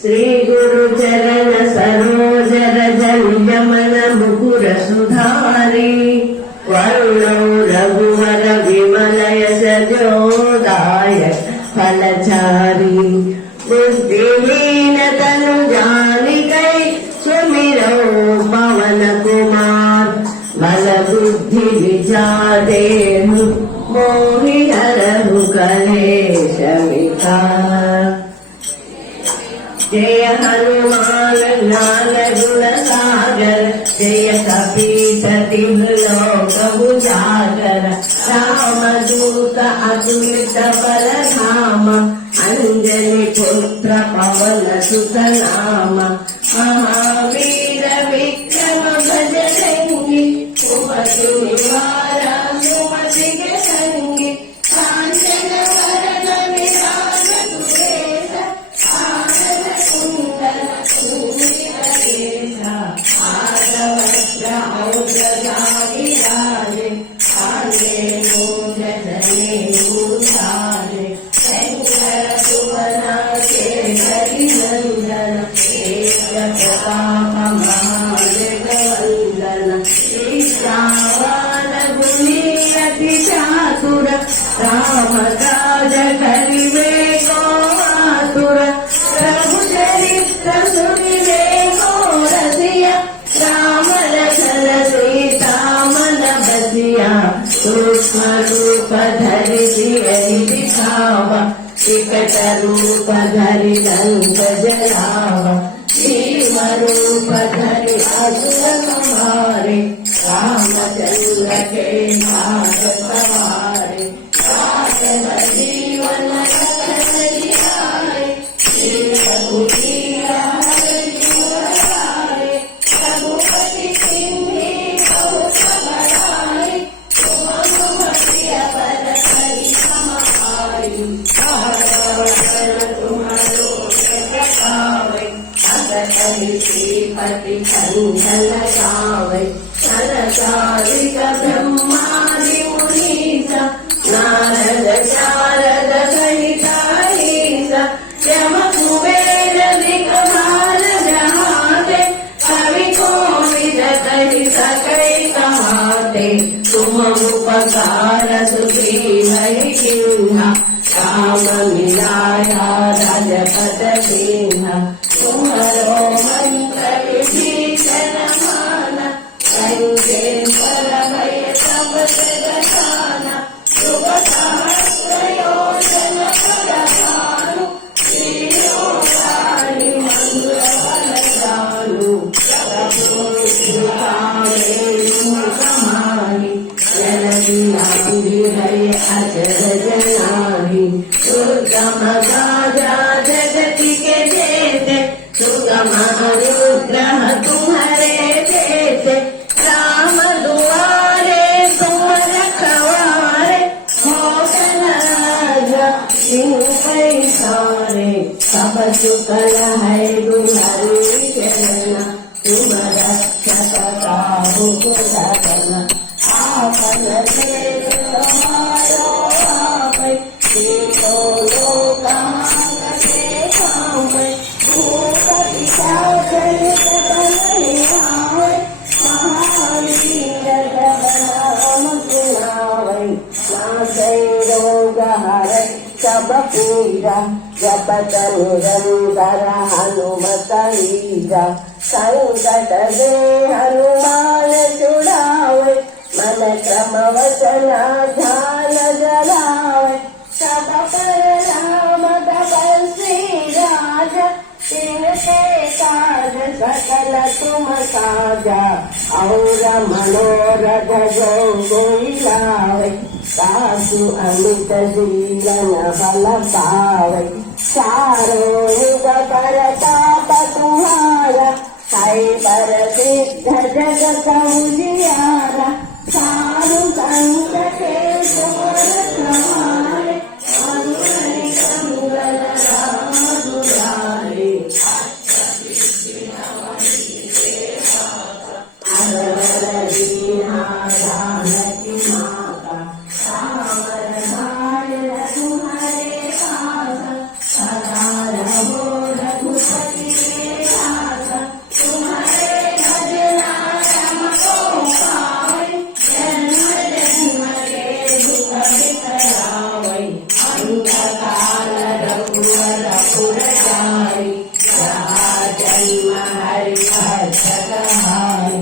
श्री गुरु चरण सरोज रज निज मन मुकुर सुधारी वरुणो रघुवर विमल यश जोदायक फलचारी बुद्धिहीन तनु जानिकै सुमिरो पवन कुमार बल बुद्धि विचारे मोहि हरहु कलेश विकार। जय हनुमान ज्ञान गुण सागर जय कपीसतिह लोक उजागर रामदूत अतुलित बल धाम अंजनी पुत्र पवन सुत नाम महावीर विक्रम बजरंगी सुमति निवार सुमति के संगी कांचन वरण विराज सुरेश आनंद कुंडल कुंडलेशा आदवज्र औषधानि राजे कांदे मूंज जने मूषारे शंकर सुवन केसरी नंदन एक प्रताप महाजगवंदन ईशावान गुणी अति चातुर राम काज करिवे को आतुर प्रभु चरित्र सुनिवे को रसिया राम लखन सीता मन बसिया सूक्ष्म रूप धरि सियहि दिखावा विकट रूप धरि लंक जलावा भीम रूप धरि असुर संहारे रामचंद्र के नाथ सवारे साधन जीवन रतन जियारे रघुपति रघुपति सिंहि बहुत बड़ाई तुम मति अपर करी समाई तुम्हारो प्रभावे अगतहि श्रीपति कंचन गावे सरसारिक ब्रह्मादि मुनीसा नारद शारद सहिताईसा यम कुबेर दिक्पाल जहाते कवि कोविद कहि सकै कहाते तुम उपकार सुग्रीव किन्हा राम मिलाया राजपद दीन्हा तुम्हारो मंत्र विभीषण माना संगे पर भय सब जगताना शुभ सहस्रयोजन प्रभानु श्रीयोगानि मंगल फलदानु प्रभु मुखमाहि जलधि नाभि हरि अचरज नाही दुर्गम राजा जगति के जेते सुगम अनुग्रह तुम्हारे देते राम दुआरे तुम रखवारे होसन राजा सिंह पैसारे सब सुकल है तुम्हारी चरना तुम रक्षक काहू को डरना आपन देव तुम्हारो आपै तीनों लोक हांकते पावै भूत पिशाच निकट नहीं आवै महावीर जब नाम सुनावै नासै रोग हरै सब पीरा जपत निरंतर हनुमत वीरा संकट दे हनुमान छुड़ावै मन क्रम वचन ध्यान जलावै सब पर राम तपस्वी राजा तिनके काज सकल तुम साजा और मनोरथ जो कोई लावै सासु अमित जीवन बल पावै चारो युग परताप तुम्हारा है पर सिद्ध जगत उजियारा साधु संत के सुमर समारे अनुमनि मंगल राम दुलारे अरवर दीना जानकी माता सावर भाई तुम्हारे पास सदा रहो रघुपति गुसाई जहाँ जन्म हरि भक्त कहाई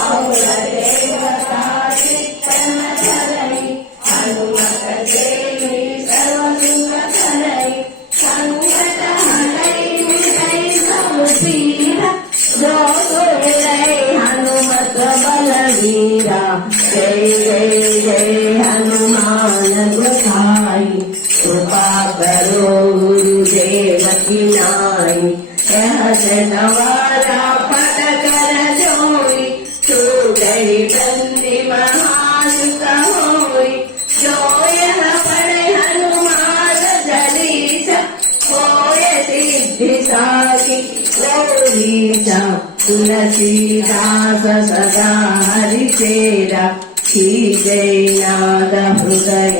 और देवता चित्तन धरई हनुमत देवी सर्व दुख हरई संकट हरई मिटई सब पीरा जो सोए हनुमत बलवीरा जय जय जय हनुमान गोसाई कृपा करो गुरुदेव की नाई सहज नवारा पट कर जोई छूटई बंदी महासुख होई जो यह पढ़े हनुमान चालीसा होय सिद्धि साखी गौरीसा तुलसीदास सदा हरि तेरा जय नाद हृदय